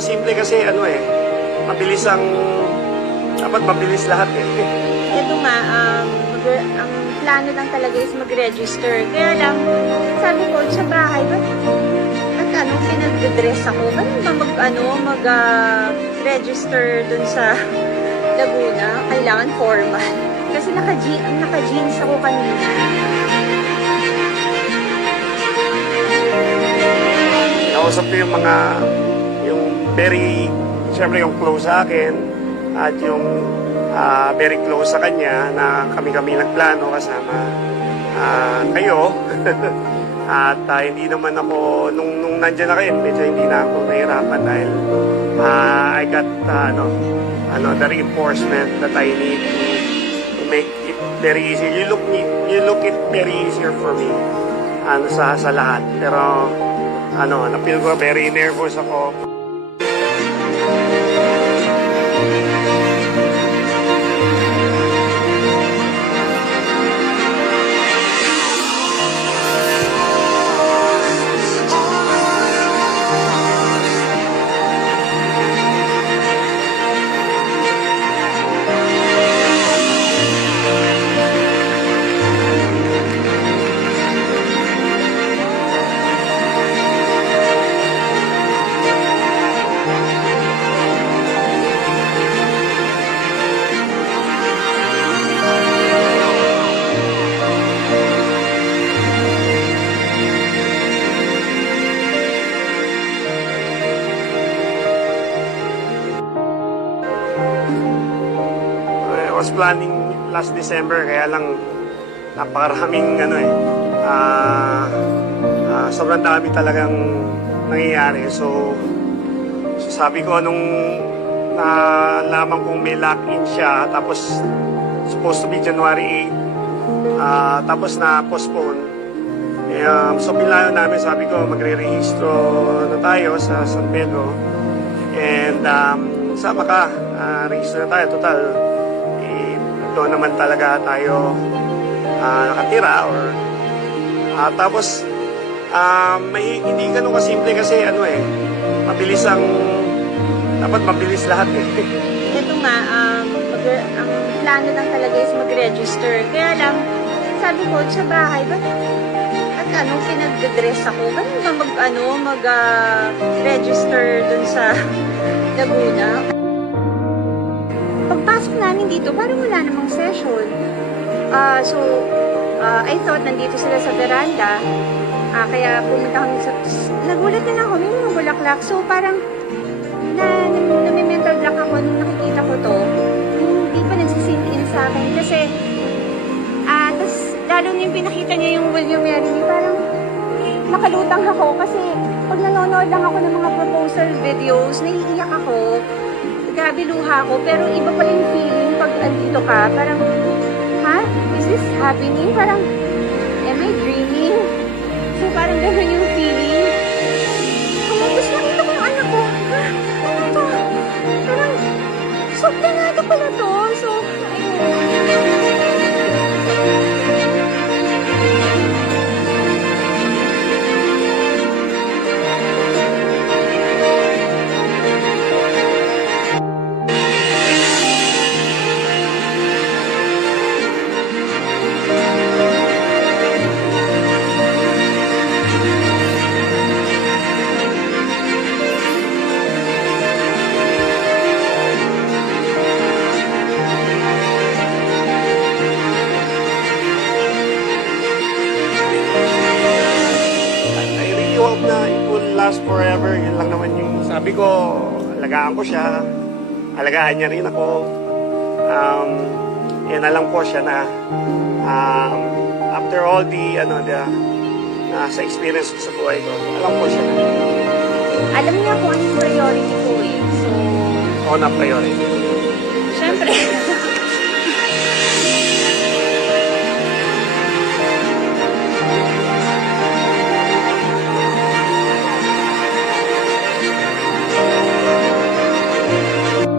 Simple kasi mabilis dapat mabilis lahat eh. Ito nga, ang plano lang talaga is mag-register. Kaya lang, sabi ko, sa bahay, ba't pinag-dress ako? Ba't ba mag-register dun sa Laguna? Kailangan formal. Kasi naka-jeans ako kanina. Nausap ko yung syempre yung close sa akin at yung very close sa kanya na kami nagplano kasama kayo. At hindi naman ako, nung nandiyan na kayo, medyo hindi na ako nahirapan dahil I got the reinforcement that I need to make it very easy. You look it very easier for me sa lahat. Pero na-feel ko very nervous ako. I was planning last December, kaya lang napakaraming sobrang dami talagang nangyayari. So sabi ko nung nalaman kong may lock-in siya, tapos supposed to be January 8, tapos na-postpone. So pinlano namin, sabi ko magre-rehistro na tayo sa San Pedro. And sama ka, register na tayo. Total, doon naman talaga tayo nakatira. Tapos, hindi ganun kasimple kasi dapat mabilis lahat eh. Ito nga, ang plano lang talaga is mag-register. Kaya lang, sabi ko, sa bahay, ba't pinag-dress ako? Ba't ba mag-register dun sa Laguna? Pagpasok namin dito, parang wala namang session. So, I thought nandito sila sa veranda. Kaya pumunta kami nagulat na lang ako, may mga bulaklak. So, parang nami-mental block ako nung nakikita ko to. Hindi pa nagsisink in sa akin. Kasi, tas, lalo na yung pinakita niya yung Will You Marry Me, parang nakalutang ako. Kasi, pag nanonood lang ako ng mga proposal videos, naiiyak ako. Grabe luha ko, pero iba pa yung feeling pag andito ka. Parang, is this happening? Parang, am I dreaming? So, parang gano'n yung feeling. Tapos nakita ko yung anak ko. Ano to? Parang, planado pala to. So, ayun. Hope na it will last forever. Yun lang naman yung sabi ko. Alagaan ko siya, alagaan niya rin ako. Yan na lang po siya na after all sa experience ko sa buhay ko, alam po siya na Alam niya kung anong priority ko eh. So, ako na priority. syempre,